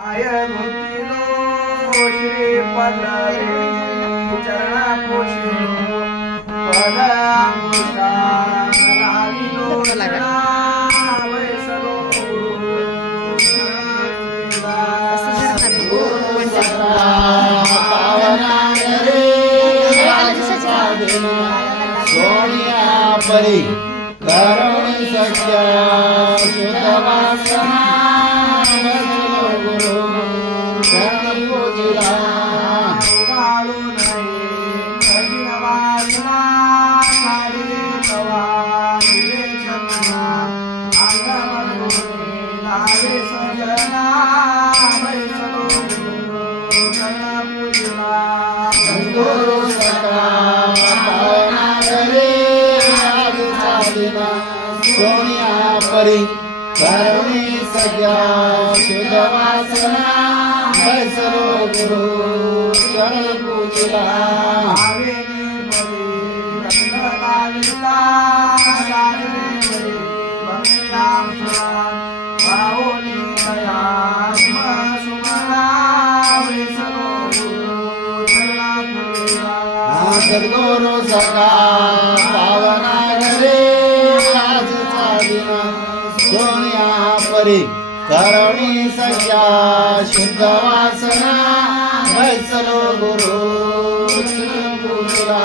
I धुतिलो Shri पल्लवे चरणा पोशिलो पद लाविलो वैसलो सोनिया परी करुण सत्य सुतवासना परी करुणी सत्य शुद्धवासना सर्व गुरु चरण पूजला सद्गुरु सका पावना घरे आज चालिना सोनिया परी करुणी सख्या शुद्ध वासना बैसलो गुरु पूजला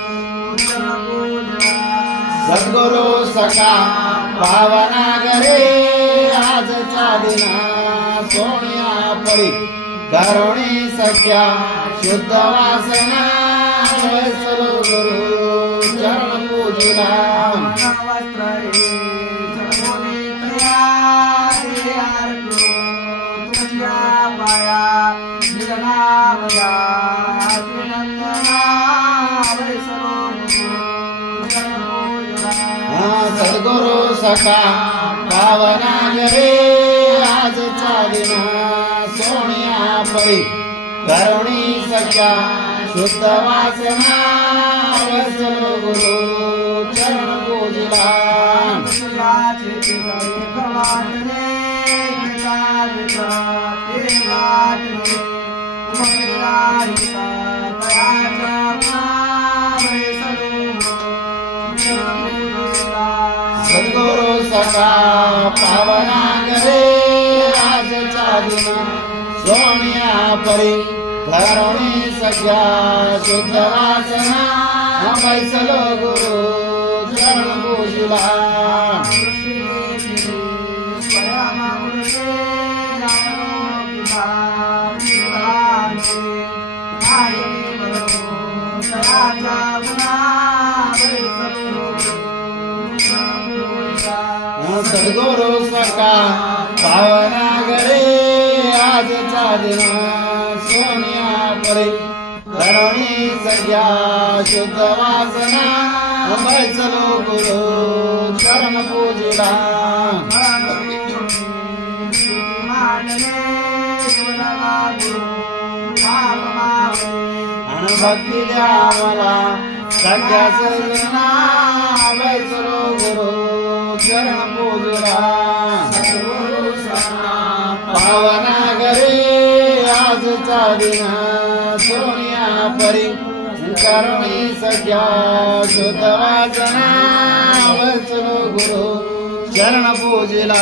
सद्गुरु सखा पावना घरे आज चालिना सोन्या परी करुणी सख्या शुद्ध वासना बैसलो गुरु चरण माया निरनामया कसा पावना रे आज चालिना सोन्या परी करुणी सख्या शुद्ध वासना बैसलो गुरु चरण you. सद्गुरु सका पावना करे आज चालिना सोनिया परी करुणी सख्या शुद्ध वासना बैसलो गुरु चरण पूजला सद्गुरु सका भावना गरे आज चालिना सोनिया परे. धरणी सख्या शुद्ध वासना बैसलो गुरु चरण पूजला. आणि भक्ती द्या मला सख्या सजना बैसलो गुरु. चरण पूजला पावना घरे आज चालिना सोनिया परी करुणी सख्या शुद्ध वासना बैसलो गुरु चरण पूजला